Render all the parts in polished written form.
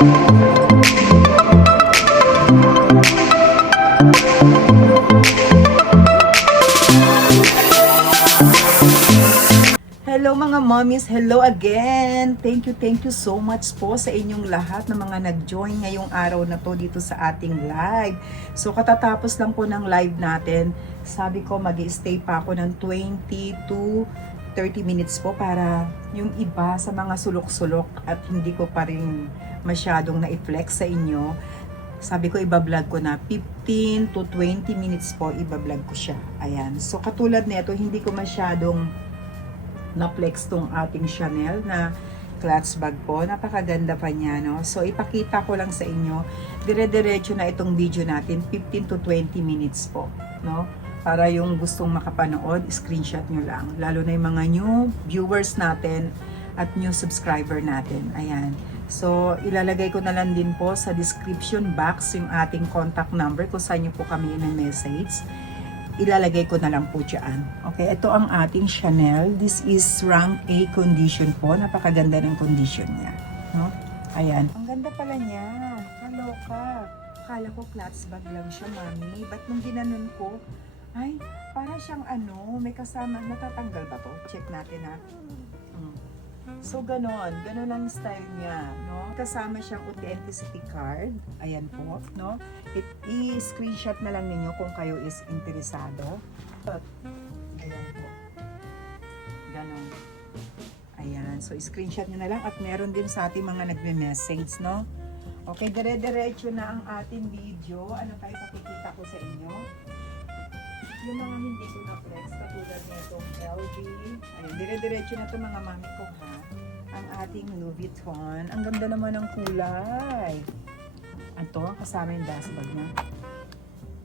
Hello mga mommies, hello again. Thank you so much po sa inyong lahat na mga nag-join ngayong araw na to dito sa ating live. So katatapos lang po ng live natin, sabi ko mag-i-stay pa ako ng 20 to 30 minutes po para yung iba sa mga sulok-sulok at hindi ko pa rin masyadong na-flex sa inyo. Sabi ko iba-vlog ko na 15 to 20 minutes po, iba-vlog ko siya. Ayan. So katulad nito, hindi ko masyadong na-flex tong ating Chanel na clutch bag po. Napakaganda pa niya, no? So, ipakita ko lang sa inyo. Dire-diretso na itong video natin. 15 to 20 minutes po, no? Para yung gustong makapanood, screenshot nyo lang. Lalo na yung mga new viewers natin at new subscriber natin. Ayan. So, ilalagay ko na lang din po sa description box yung ating contact number kung saan nyo po kami in-message. Ilalagay ko na lang po dyan. Okay, ito ang ating Chanel. This is rank A condition po. Napakaganda ng condition niya. No? Ayan. Ang ganda pala niya. Kaloka. Akala ko clutch bag lang siya, mami. Ba't nung ginanon ko, ay, para siyang ano, may kasama. Natatanggal ba to? Check natin ha. So, ganon ang style niya, no? Kasama siyang authenticity card. Ayan po, no? I-screenshot na lang ninyo kung kayo is interesado. Ayan po. Ganon. Ayan. So, screenshot nyo na lang. At meron din sa ating mga nagme-message, no? Okay, dire-diretso na ang ating video. Ano tayo pakikita ko sa inyo? Yung mga hindi ko na-flex, katulad nitong LG. Ayun, dire-diretso na ito mga mami ko ha. Ang ating Louis Vuitton. Ang ganda naman ng kulay. Ito, kasama yung dust bag niya.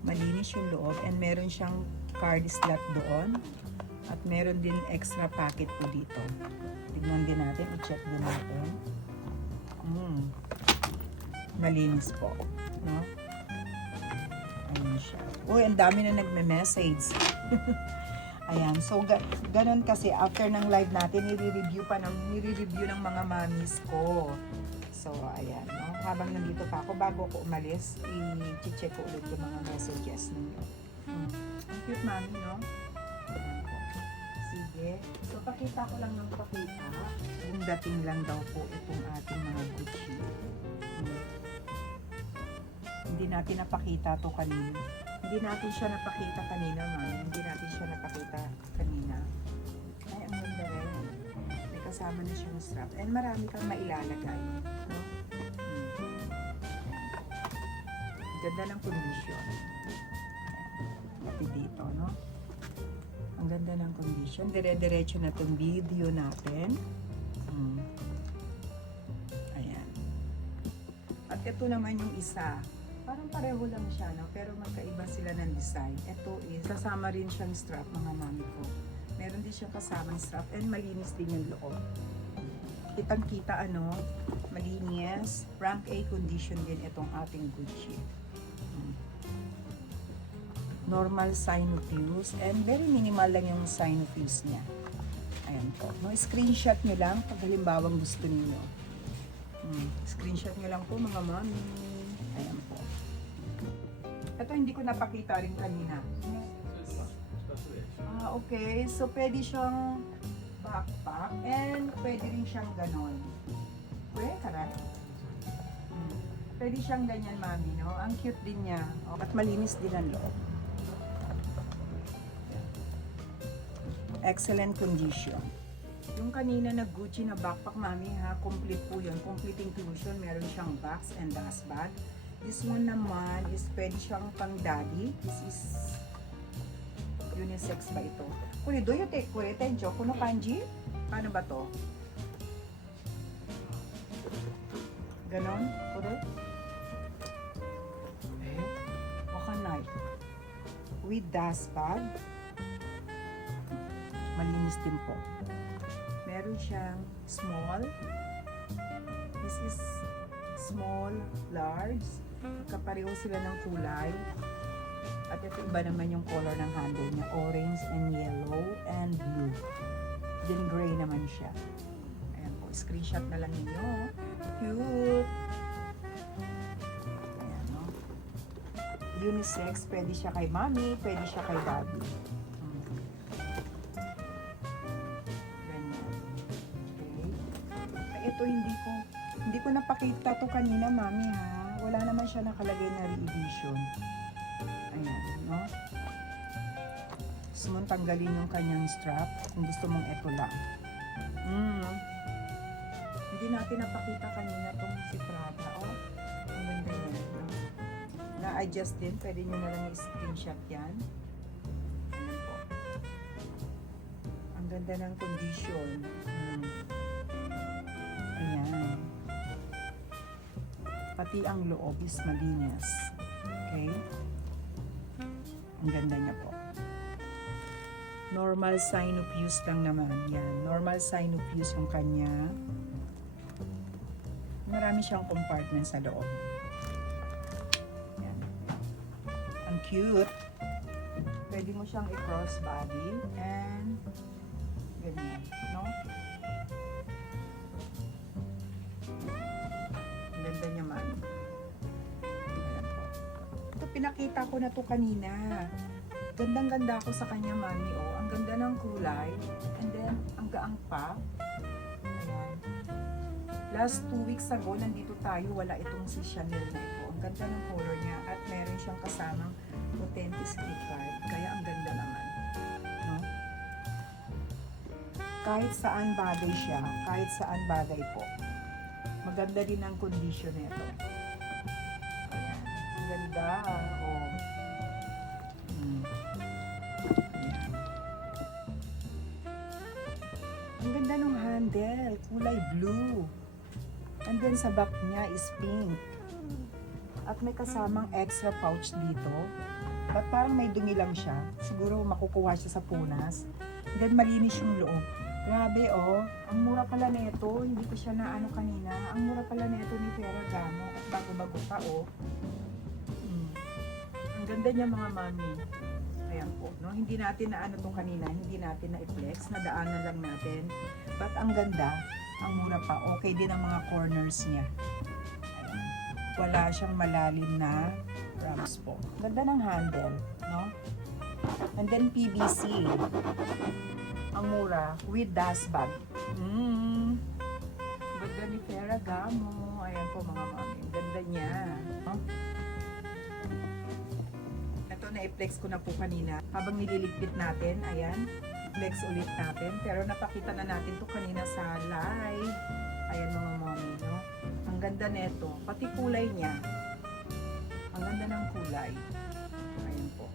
Malinis yung loob and meron siyang card slot doon. At meron din extra packet po dito. Tignan din natin, i-check din natin. Malinis po. No? Ayan siya. Uy, ang dami na nagme-message. Ayan. So, ganun kasi after ng live natin, nire-review ng mga mommies ko. So, ayan. No? Habang nandito pa ako, bago ko umalis, i-check ko ulit yung mga messages ninyo. Ang cute, mami, no? Ayan po. Sige. So, pakita ko lang ng pakita. Yung dating lang daw po itong ating mga Gucci. Hindi natin napakita to kanina. Hindi natin siya napakita kanina, ma'am. Hindi natin siya napakita kanina. Ay, ang ganda rin. May kasama na siyang strap. And marami kang mailalagay. No? Ganda ng condition. Pati dito, no? Ang ganda ng condition. Dire-diretso na itong video natin. Ayan. At ito naman yung isa. Parang pareho lang siya, no? Pero magkaiba sila ng design. Ito is, kasama rin siyang strap, mga mami ko. Meron din siyang kasamang strap and malinis din yung loob. Kitang-kita, ano, malinis. Rank A condition din itong ating Gucci. Normal sign of use and very minimal lang yung sign of use niya. Ayan po. No, screenshot nyo lang pag halimbawang gusto niyo. Screenshot nyo lang po, mga mami. Ayan po. Ito hindi ko napakita rin kanina. Okay. So, pwede siyang backpack and pwede rin siyang ganon. Pwede ka na? Pwede siyang ganyan, mami, no? Ang cute din niya. At malinis din ang loob. Excellent condition. Yung kanina na Gucci na backpack, mami, ha? Complete po yun. Complete inclusion. Meron siyang box and dust bag. This one naman is pwede siyang pang daddy. This is unisex ba ito? Kuri, do you take kuri? Tenjo, kuno kanji? Paano ba to? Ganon? Kuri? Wakanay. With dust bag. Malinis din po. Meron siyang small. This is small, large. Kapareho sila ng kulay. At ito iba naman yung color ng handle niya. Orange and yellow and blue. Then gray naman siya. Ayan po. Screenshot na lang ninyo. Cute! unisex. Pwede siya kay mommy, pwede siya kay daddy. Ganyan. Okay. Ito hindi ko napakita to kanina, mami, ha. Wala naman siya nakalagay na re-edition. Ayan, no? Gusto mong tanggalin yung kanyang strap kung gusto mong ito lang. Hindi natin napakita kanina tong si Prada. Oh, ang ganda niya. No? Na-adjust din. Pwede nyo na lang i-screenshot yan. Ayan po. Ang ganda ng condition. Ayan. Pati ang loob is malinis. Okay? Ang ganda niya po. Normal sign of use lang naman. Yan. Normal sign of use yung kanya. Marami siyang compartment sa loob. Yan. Ang cute. Pwede mo siyang i-cross body. And ganyan. No? Ang ganda niya man. Ayan po. Ito pinakita ko na to kanina. Gandang-ganda ako sa kanya, mami. Oh, ang ganda ng kulay. And then, ang gaang pa. Ayan. Last 2 weeks ago, nandito tayo. Wala itong si Chanel na ito. Ang ganda ng color niya. At meron siyang kasamang authenticity card. Kaya ang ganda naman. No? Kahit saan bagay siya. Kahit saan bagay po. Maganda din ang condition nito. Ayan. Ang ganda. Oh. Ang ganda ng handle, kulay blue. And then sa back niya is pink. At may kasamang extra pouch dito. But parang may dumi lang siya. Siguro makukuha siya sa punas. And then malinis yung loob. Grabe oh, ang mura pala nito. Hindi ko siya na ano kanina. Ang mura pala nito ni Ferragamo. At bago-bago pa oh. Ang ganda niya mga mami. Ayan po, no? Hindi natin na ano tong kanina, hindi natin na i-flex, nadaanan lang natin. But ang ganda, ang mura pa, okay din ang mga corners niya. Ayan. Wala siyang malalim na rams po. Ganda ng handle, no? And then PVC. Ang mura, with dust bag. Ganda ni Ferragamo. Ayan po mga mami, ganda niya. No? Na-flex ko na po kanina. Habang nililigpit natin, ayan, flex ulit natin. Pero napakita na natin to kanina sa live. Ayan mga mommy, no? Ang ganda nito. Pati kulay niya. Ang ganda ng kulay. Ayan po.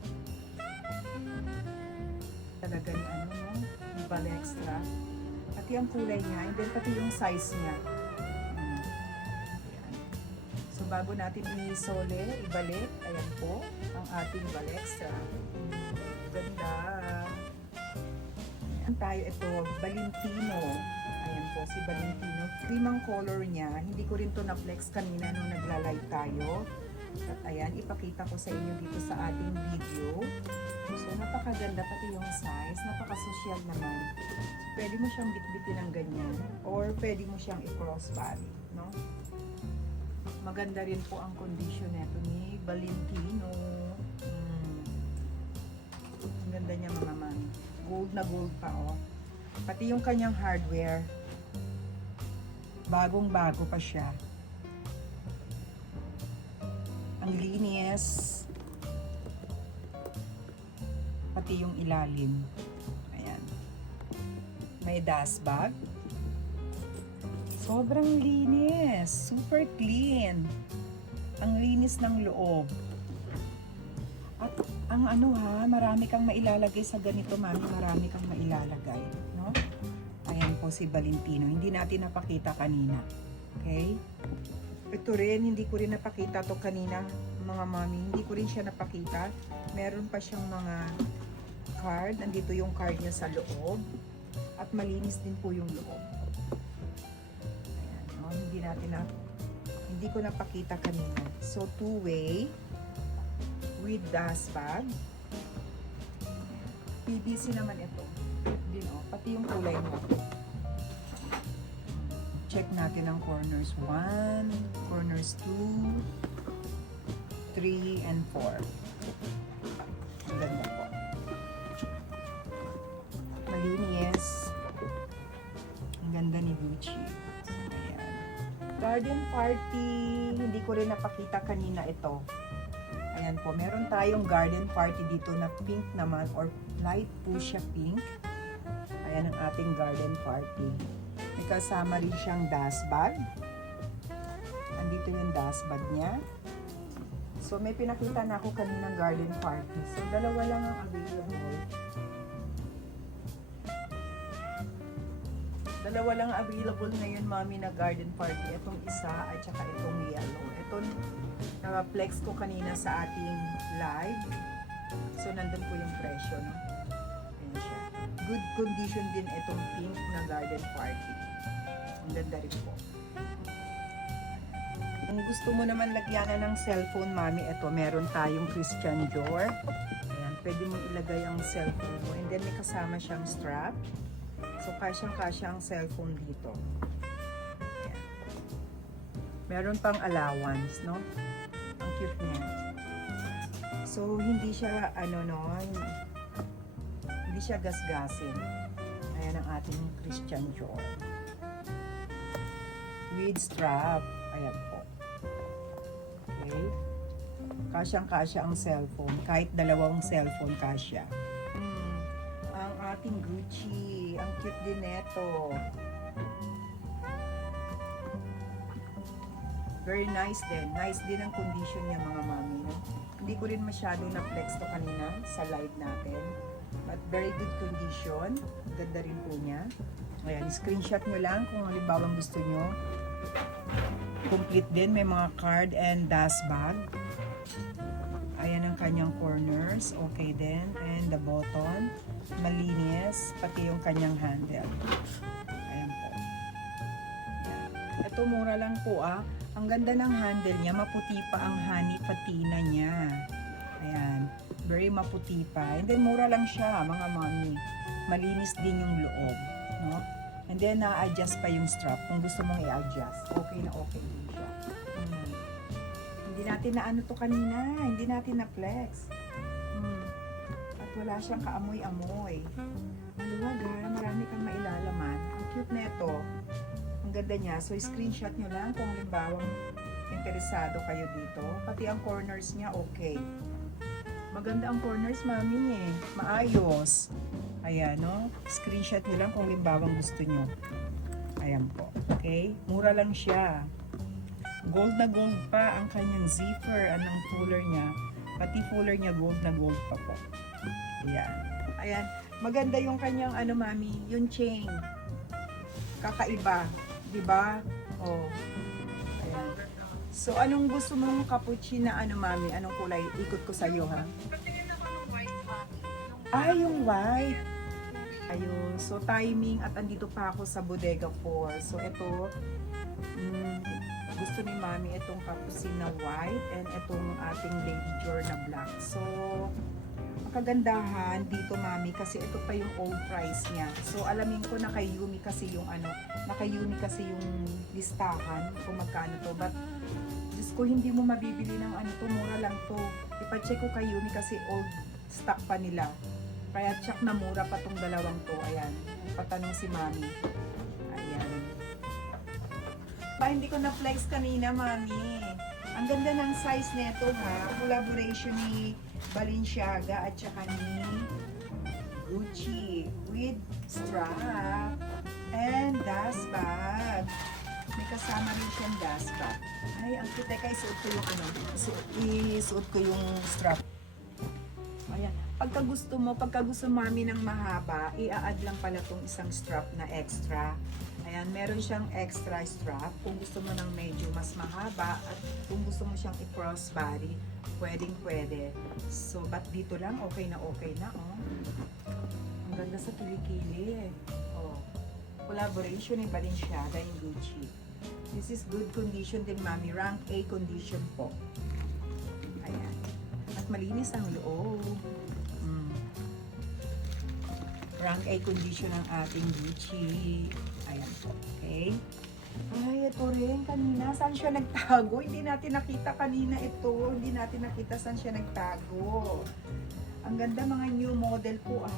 Talaga ni ano, no? Di ba extra? Pati ang kulay niya, and then pati yung size niya. So, bago natin i-sole, ibalik, ayan po, ang ating Balexa. Ganda. Ayan tayo, ito, Valentino. Ayan po, si Valentino. Cream ang color niya. Hindi ko rin to na-flex kanina nung nagla-live tayo. At ayan, ipakita ko sa inyo dito sa ating video. So, napakaganda pati yung size. Napaka-social naman. Pwede mo siyang bitbitin ng ganyan. Or pwede mo siyang i-cross body, no? Maganda rin po ang condition nito ni Valentino. Ang ganda niya mga mami. Gold na gold pa oh. Pati yung kanyang hardware. Bagong-bago pa siya. Ang linis. Pati yung ilalim. Ayan. May dust bag. Sobrang linis. Super clean. Ang linis ng loob. At ang ano ha, marami kang mailalagay sa ganito, mami. Marami kang mailalagay. No? Ayan po si Valentino. Hindi natin napakita kanina. Okay? Ito rin, hindi ko rin napakita to kanina, mga mami. Hindi ko rin siya napakita. Meron pa siyang mga card. Nandito yung card niya sa loob. At malinis din po yung loob. Hindi ko napakita kanina. So, two-way with dust bag. PVC naman ito. Din, oh, pati yung kulay mo. Check natin ang corners 1, corners 2. 3, and 4. Ang ganda po. Malinis. Ang ganda ni Gucci. So, ayan. Garden party. Hindi ko rin napakita kanina ito. Ayan po. Meron tayong garden party dito na pink naman or light fuchsia pink. Ayan ang ating garden party. May kasama rin siyang dust bag. Andito yung dust bag niya. So, may pinakita na ako kaninang garden party. So, dalawa lang ang available. Dalawa lang available ngayon, mami, na garden party. Itong isa at saka itong yellow. Itong na-flex ko kanina sa ating live. So, nandun po yung presyo, no? Ayan siya. Good condition din itong pink na garden party. Ang ganda rin po. Kung gusto mo naman lagyanan ng cellphone, mami, ito, meron tayong Christian Dior. Ayan, pwede mo ilagay ang cellphone mo. And then, may kasama siyang strap. So, kasyang-kasya ang cellphone dito. Ayan. Meron pang allowance, no? Ang cute niya. So, hindi siya, hindi siya gasgasin. Ayan ang ating Christian Dior. With strap. Ayan po. Okay. Kasyang-kasya ang cellphone. Kahit dalawang cellphone, kasya. Ang ating Gucci. Ang cute din neto. Very nice din. Nice din ang condition niya, mga mami. No? Hindi ko rin masyado na-flex to kanina sa live natin. But very good condition. Ganda rin po niya. Ayan, screenshot nyo lang kung halimbawa gusto nyo. Complete din. May mga card and dust bag. Ayan ang kanyang corners. Okay din. And the button. Malinis. Pati yung kanyang handle. Ayan po. Ayan. Ito mura lang po ah. Ang ganda ng handle niya. Maputi pa ang honey patina niya. Ayan. Very maputi pa. And then mura lang siya mga mami. Malinis din yung loob. No? And then, na-adjust pa yung strap. Kung gusto mong i-adjust, okay na okay din siya. Hindi natin na ano to kanina. Hindi natin na-flex. At wala siyang kaamoy-amoy. Maluwag ha. Marami kang mailalaman. Ang cute na ito. Ang ganda niya. So, screenshot nyo lang kung halimbawang interesado kayo dito. Pati ang corners niya, okay. Maganda ang corners, mami eh. Maayos. Ayan, no? Screenshot nyo lang kung limbawang gusto nyo. Ayan po. Okay? Mura lang siya. Gold na gold pa ang kanyang zipper. Anong fuller niya. Pati fuller niya gold na gold pa po. Ayan. Ayan. Maganda yung kanyang, mami, yung chain. Kakaiba. Diba? Oh. Ayan. So, anong gusto mong cappuccino na, mami? Anong kulay? Ikot ko sa'yo, ha? Yung white. Ayun. So, timing at andito pa ako sa Bodega 4. So, ito, gusto ni Mami itong cappuccino na white and itong ating Lady Dior na black. So, kagandahan dito, Mami, kasi ito pa yung old price niya. So, alamin ko na kay Yumi kasi yung listahan kung magkano to. But, Diyos ko, hindi mo mabibili ng to, mura lang to. Ipacheck ko kay Yumi kasi old stock pa nila. Kaya check na mura pa tong dalawang to. Ayan. Patanong si Mami. Ayan. Hindi ko na-flex kanina, Mami. Ang ganda ng size nito, ha. Collaboration ni Balenciaga at saka ni Gucci. With strap and dust bag. May kasama rin siyang dust bag. Ay, ang cute. Teka, isuot ko yung isuot ko yung strap. Ayan. Pagka gusto Mami ng mahaba, i-add lang pala tong isang strap na extra. Ayan, meron siyang extra strap. Kung gusto mo ng medyo mas mahaba at kung gusto mo siyang i-crossbody, pwedeng-pwede. So, but dito lang, okay na, oh. Ang ganda sa kilikili. Oh. Collaboration ni Balenciaga and Gucci. This is good condition din, Mami. Rank A condition po. Ayan. At malinis ang loob. Rank A condition ang ating Gucci. Ayan po. Okay? Ay, ito rin kanina. Saan siya nagtago? Hindi natin nakita kanina ito. Hindi natin nakita saan siya nagtago. Ang ganda mga new model po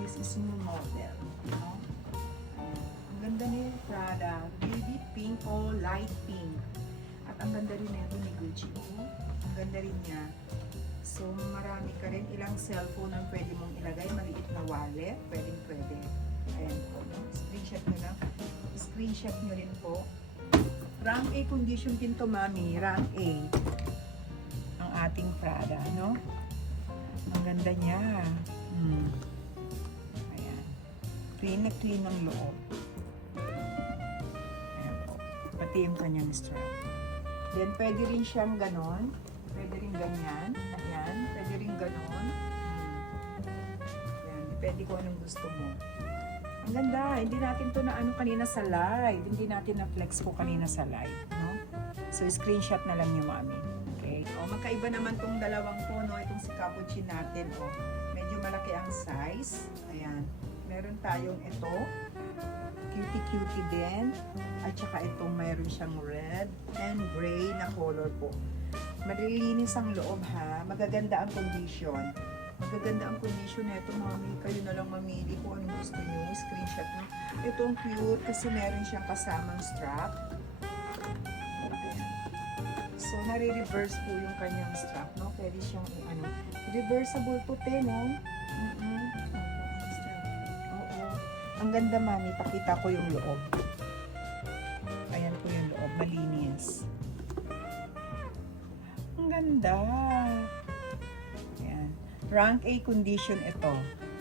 This is new model. No? Ang ganda ni Prada. Baby pink o light pink. At ang ganda rin nito ni Gucci. Ang ganda rin niya. So, marami ka rin. Ilang cellphone ang pwede mong ilagay. Maliit na wallet. Pwede. Ayan po. No? Screenshot nyo lang. Screenshot nyo rin po. Rank A condition din to, mami. Rank A. Ang ating Prada, no? Ang ganda niya. Ayan. Clean na clean ang loob. Ayan po. Pati yung kanyang strap. Then, pwede rin siyang ganon. Pwede rin ganyan. Ayan. Pwede rin ganon. Ayan. Depende kung anong gusto mo. Ang ganda. Hindi natin to na kanina sa live. Hindi natin na-flex ko kanina sa live. No? So, screenshot na lang niyo, mami. Okay. O, magkaiba naman tong dalawang to, no? Itong si Cappuccino natin, o. Medyo malaki ang size. Ayan. Meron tayong ito. Cutie-cutie din. At saka itong mayroon siyang red and gray na color po. Malilinis ang loob, ha? Magaganda ang condition. Magaganda ang condition na ito, mami. Kayo na lang mamili kung anong gusto nyo. Screenshot nyo. Ito ang cute kasi meron siyang kasamang strap. So, nare-reverse po yung kanyang strap, no? Pwede siyang, reversible puti, no? Oo. Ang ganda, mami. Pakita ko yung loob. Ayan po yung loob. Malinis. Ang ganda. Ayan. Rank A condition ito.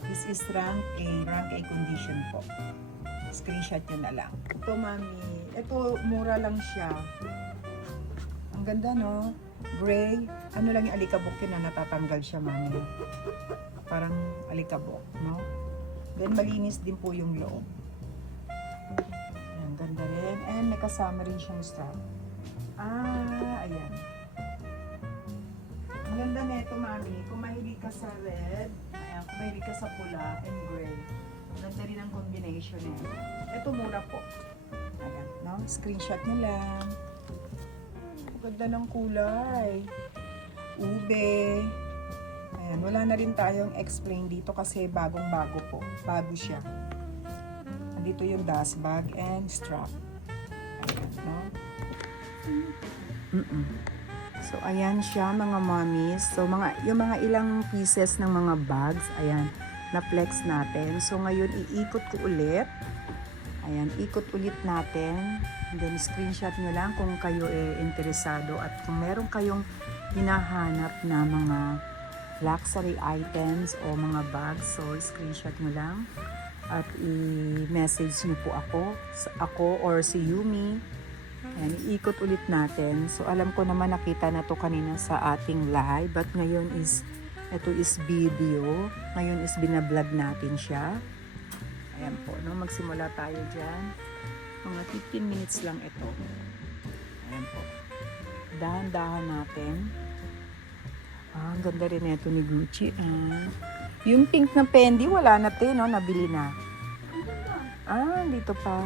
This is rank A condition po. Screenshot nyo na lang. Ito, mami. Ito, mura lang siya. Ang ganda, no? Gray. Ano lang yung alikabok yun na natatanggal siya, mami. Parang alikabok, no? Then, malinis din po yung loob. Ayan, ganda rin. And may kasama rin siyang strap. Ayan. Ang ganda nito, mami. Kung mahilig ka sa red, ayan, kung mahilig ka sa pula and gray, ganda rin ang combination eh. Ito mura po. Ayan, no? Screenshot nyo lang. Ganda ng kulay. Ube. Ayan, wala na rin tayong explain dito kasi bagong-bago po. Bago siya. Andito yung dust bag and strap. Ayan, no? So, ayan siya, mga mommies. So, yung mga ilang pieces ng mga bags, ayan, na-flex natin. So, ngayon, iikot ko ulit. Ayan, ikot ulit natin. And then, screenshot nyo lang kung kayo interesado at kung meron kayong hinahanap na mga luxury items o mga bags. So, screenshot nyo lang at i-message nyo po ako or si Yumi. Ayan, iikot ulit natin. So, alam ko naman nakita na to kanina sa ating live. But ngayon ito is video. Ngayon is binablog natin siya. Ayan po, no? Magsimula tayo dyan. Mga 15 minutes lang ito. Ayan po. Dahan-dahan natin. Ang ganda rin ito ni Gucci. Yung pink na pendi, wala na no? Nabili na. Dito pa.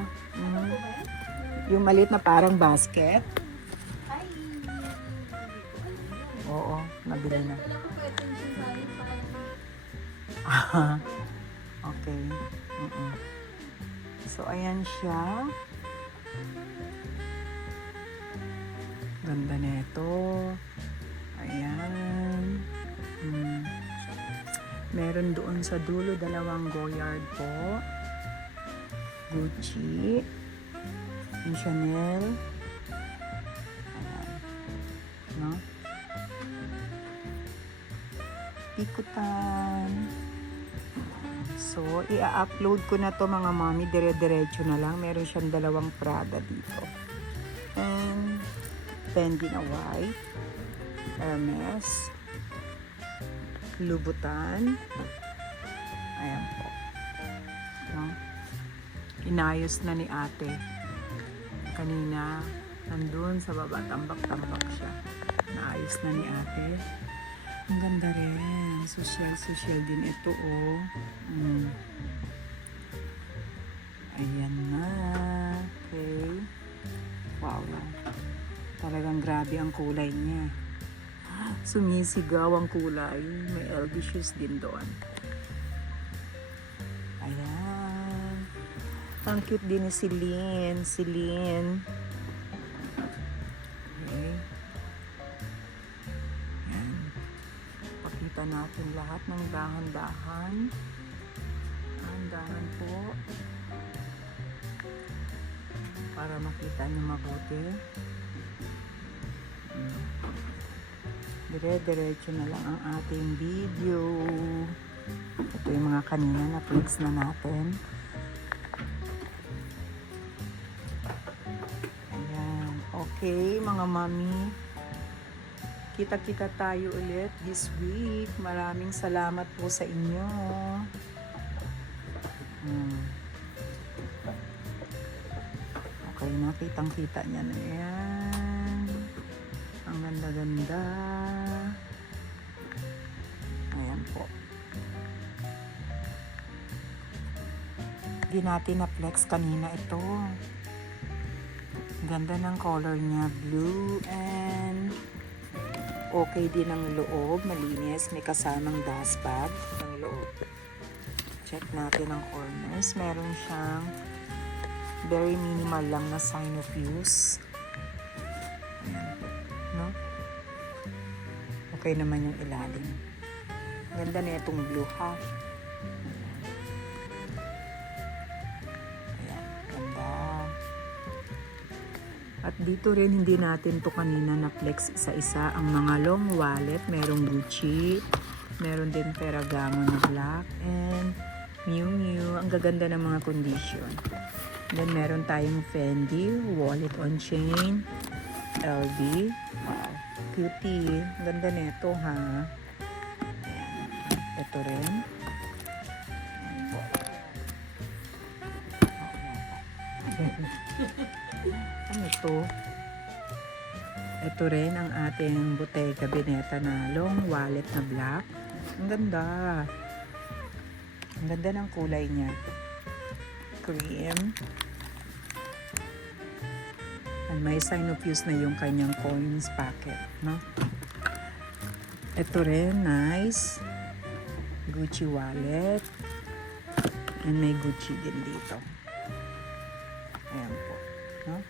Yung maliit na parang basket. Oo, nabili na. Okay. So, ayan siya. Ganda nito. Ayan. Meron doon sa dulo, dalawang Goyard po. Gucci. Yung Chanel. Ayan. No? Ikutan. So, i-upload ko na to mga mami. Dire-diretso na lang. Meron siyang dalawang Prada dito. And, Fendi na white. Hermes. Louboutin. Ayan po. No? Inayos na ni ate. Kanina, nandun sa baba. Tambak-tambak siya. Naayos na ni ate. Ang ganda rin. Social din ito, oh. Ayan na. Okay. Wow. Talagang grabe ang kulay niya. Sumisigaw ang kulay. May LV shoes din doon. Ayan. Ang cute din ni Celine. Celine. Okay. Ayan. Pakita natin lahat ng dahan-dahan. Dahan-dahan po. Para makita niyo mabuti. Dire-diretso na lang ang ating video. Ito yung mga kanina na flex na natin. Ayan. Okay, mga mami. Kita-kita tayo ulit this week. Maraming salamat po sa inyo. Okay, nakitang-kita niya na yan. Ang ganda-ganda. Ayan po. Di natin na-flex kanina ito. Ganda ng color niya. Blue and okay din ang loob. Malinis. May kasamang dust bag ang loob. Check natin ang corners. Meron siyang very minimal lang na sign of use. Ayan. No? Okay naman yung ilalim. Ganda na itong blue ha. Ayan. Ganda. At dito rin hindi natin to kanina na flex isa-isa. Ang mga long wallet. Merong Gucci. Meron din Ferragamo na black. And Miu Miu. Ang gaganda ng mga condition. Then, meron tayong Fendi, wallet on chain, LV. Wow, cutie. Ganda nito, ha? Ayan. Ito rin. Ano ito? Ito rin ang ating Bottega Veneta na long wallet na black. Ang ganda. Ang ganda ng kulay niya. Cream. And may sign of use na yung kanyang coins packet, no? Ito rin, nice. Gucci wallet. And may Gucci din dito. Ayan po, no?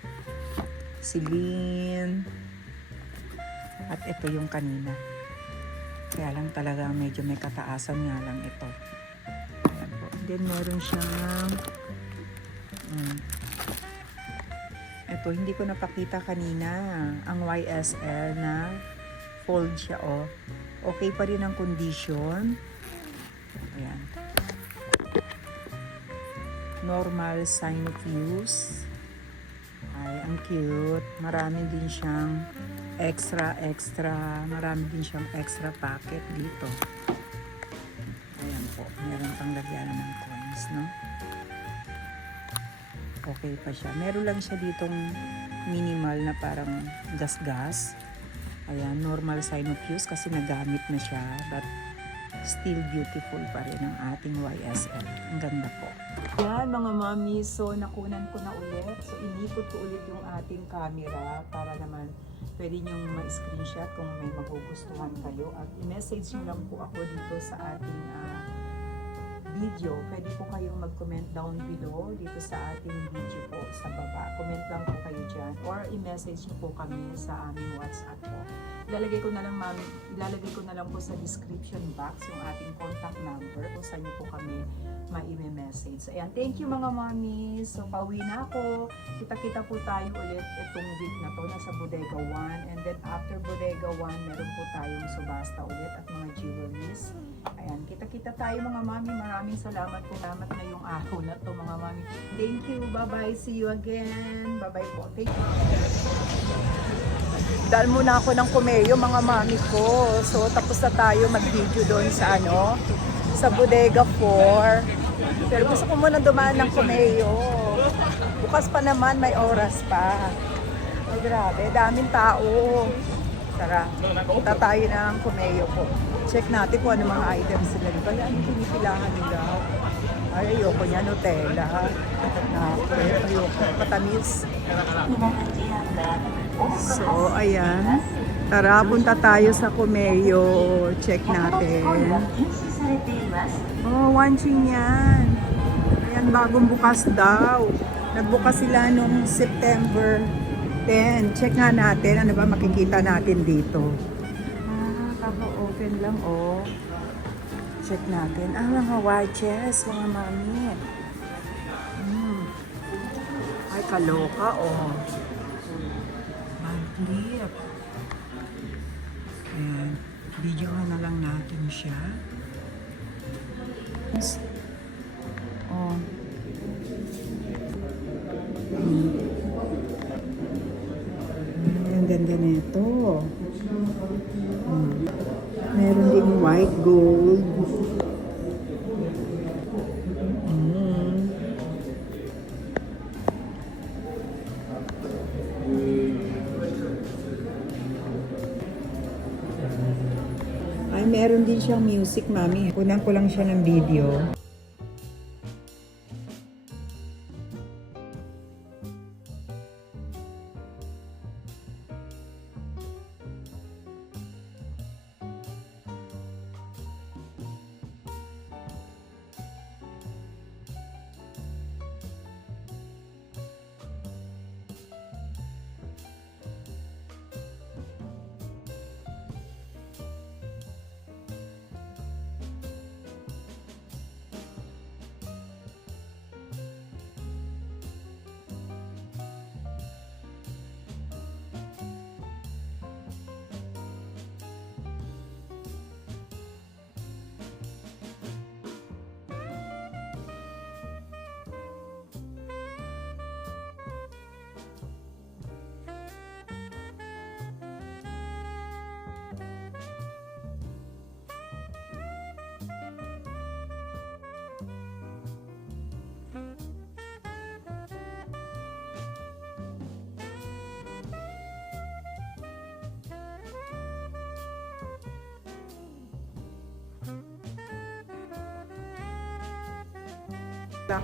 Celine. At ito yung kanina. Kaya lang talaga medyo may kataasan nga lang ito. Ayan po. Then meron siyang ito, hindi ko napakita kanina. Ang YSL na fold siya, oh. Okay pa rin ang condition. Ayan. Normal sign of use. Ay, ang cute. Marami din siyang extra. Marami din siyang extra packet dito. Ayan po. Meron pang lagyan ng coins, no? Okay pa siya. Meron lang siya ditong minimal na parang gas-gas. Ayan, normal sign of use kasi nagamit na siya. But still beautiful pa rin ang ating YSL. Ang ganda po. Yan mga mami. So nakunan ko na ulit. So inikot ko ulit yung ating camera para naman pwede nyong ma-screenshot kung may magugustuhan kayo. At i-message nyo lang po ako dito sa ating video. Pwede po kayong mag-comment down below dito sa ating video po sa baba. Comment lang po kayo dyan or i-message nyo po kami sa aming WhatsApp po. Ilalagay ko na lang po sa description box yung ating contact number kung saan nyo po kami ma-message. So, ayan. Thank you mga mami. So, pauwi na ako. Kita-kita po tayo ulit itong week na to. Nasa Bodega 1. And then after Bodega 1, meron po tayong subasta ulit at mga jewelries. Ayan. Kita-kita tayo mga mami. Maraming salamat po. Salamat na yung araw na to mga mami. Thank you. Bye-bye. See you again. Bye-bye po. Thank you. Dahil muna ako ng Kumeyo mga mami ko. So tapos na tayo mag-video doon sa sa Bodega 4. Pero gusto ko muna dumaan ng Kumeyo. Bukas pa naman, may oras pa. Ay grabe, daming tao. Tara, punta tayo ng Kumeyo po. Check natin kung ano mga items sila. Diba yan, pinipilahan nila. Ay, ayoko niya, Nutella. Ayoko, matamis. So, ayan. Tara, punta tayo sa Comelio. Check natin. Oh, Wanching yan. Ayan, bagong bukas daw. Nagbukas sila noong September 10. Check nga natin. Ano ba makikita natin dito? Ah, kaka-open lang, oh. Check natin. Ah, mga watches, mga mami. Ay, kaloka, oh. Van Cleef. Ayan. Video na lang natin siya. Oh. Ang ganda nito. Meron ding white gold. Ay, meron din siyang music, mami. Kunan ko lang siya ng video.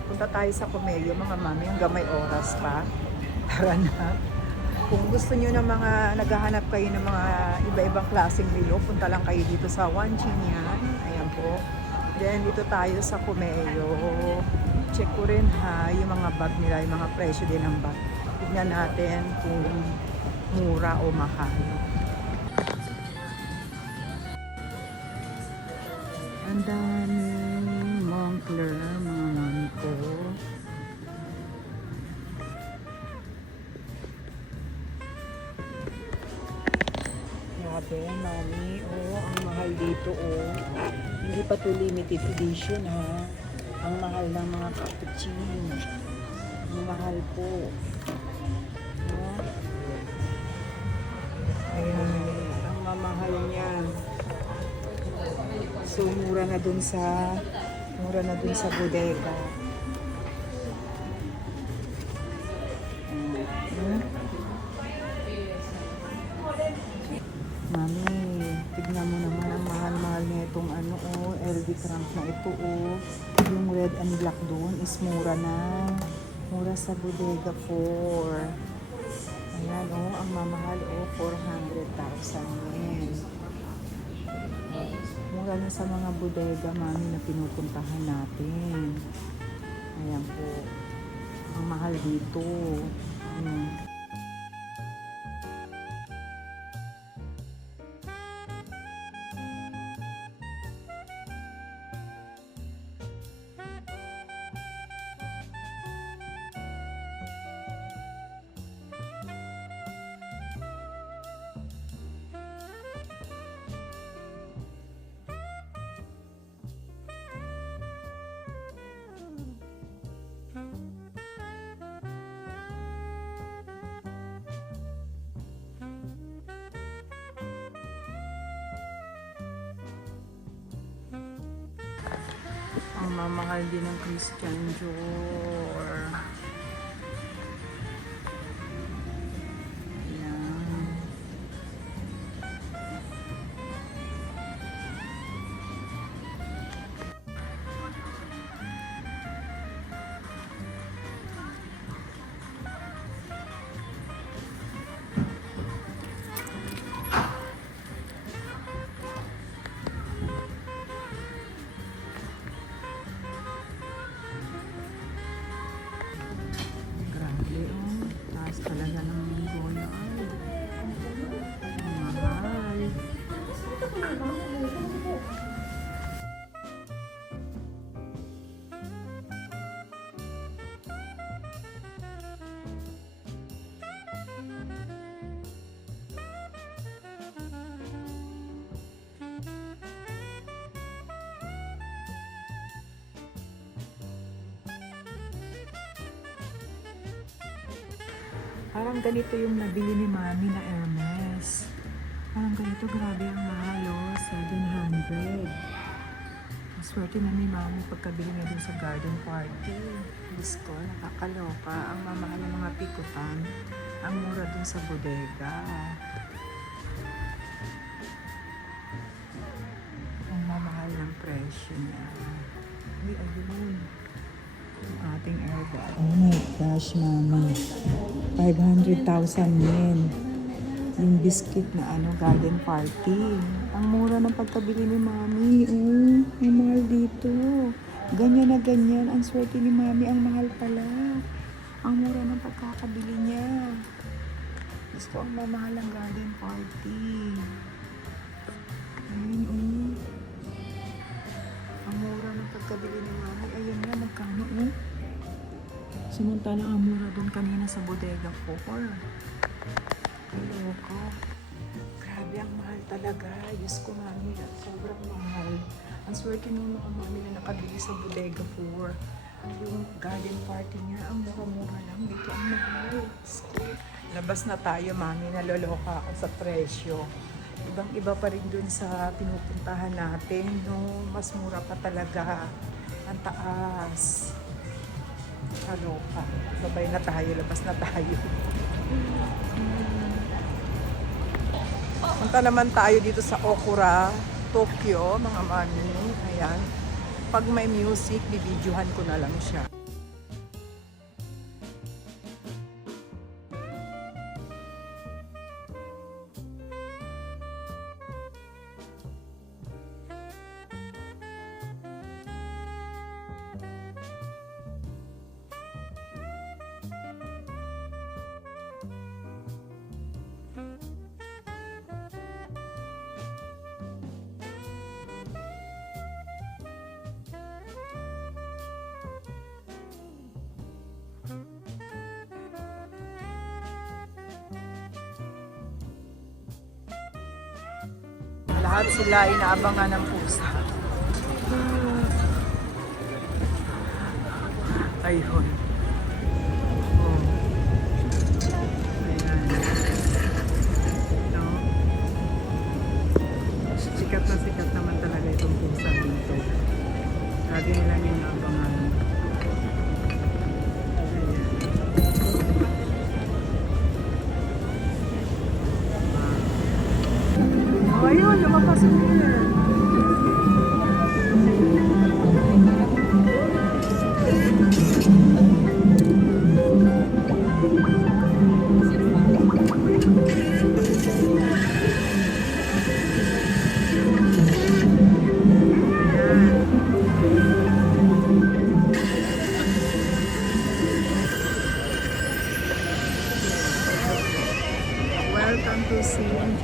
Punta tayo sa Comelio, mga mami, hanggang may oras pa. Tara na. Kung gusto nyo ng mga, naghahanap kayo ng mga iba-ibang klaseng relo, punta lang kayo dito sa Wanching yan. Ayan po. Then, dito tayo sa Comelio. Check ko rin ha, yung mga bag nila, yung mga presyo din ng bag. Tignan natin kung mura o mahal. Ang daming Moncler, mga mami ko. Grabe, mami. Oh, ang mahal dito, oh. Hindi pa to limited edition, ha. Ang mahal ng mga cappuccino. Ang mahal po. Oh. Ayan, ang mamahal niyan. So, mura na dun sa bodega. Mami, tignan mo naman ang mahal-mahal na itong ano, oh, LV crank na ito, oh. Yung red and black doon is mura na. Mura sa bodega for. Ayan, oh, ang mamahal, oh, 400,000 yen. Mura na sa mga bodega, mami, na pinupuntahan natin. Ayan po. Ang mahal dito. Ang mamahal din ng Christian Dior. Ayan. Parang ganito yung nabili ni Mami na Hermes. Parang ganito, grabe ang mahal, oh, 700. Maswerte na ni Mami pagkabili niya dun sa garden party. Diyos ko, nakakaloka. Ang mamahal ng mga pikutan. Ang mura dun sa bodega. Ang mamahal ng presyo niya. Uy, ayun. Yung ating airbag. Oh my gosh, Mama. 500,000 yen. Yung biscuit na garden party. Ang mura ng pagkabili ni Mami. Oh, ang mahal dito. Ganyan na ganyan. Ang swerte ni Mami. Ang mahal pala. Ang mura ng pagkakabili niya. Gusto ang mamahal ang garden party. Ayun, oh. Ang mura ng pagkabili ni Mami. Ayun nga, magkano, oh. Samantalang ang mura doon kanina sa bodega 4. Loko. Grabe, ang mahal talaga. Diyos ko, Mami. Sobrang mahal. Ang swerte nung mga Mami na nakabili sa bodega 4. Yung garden party niya, ang mura-mura lang. Dito ang mahal. Diyos ko. Labas na tayo, Mami. Naloloka ako sa presyo. Ibang-iba pa rin dun sa pinupuntahan natin. No? Mas mura pa talaga. Ang taas. Kaloka. Babay na tayo. Labas na tayo. Punta naman tayo dito sa Okura, Tokyo, mga Mami. Ayan. Pag may music, bibidyohan ko na lang siya. Lahat sila inaabangan ng pusa. Ayun. Oh. Ayan. No? Sikat na sikat naman talaga itong pusa dito. Lagi nilang inaabangan. Ayun, lumabas mo yan. Welcome to CNG.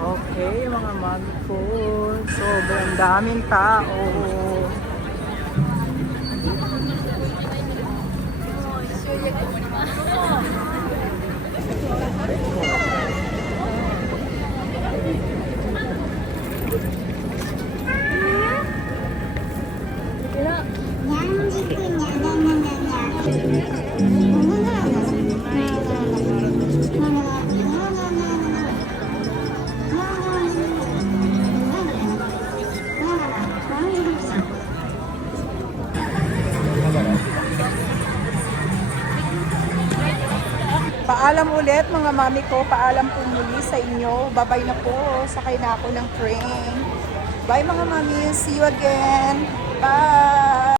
Okay, mga Mami ko. Sobrang daming tao. Paalam ulit mga Mami ko, paalam po muli sa inyo. Babay na po, sakay na ako ng train. Bye mga Mami, see you again. Bye!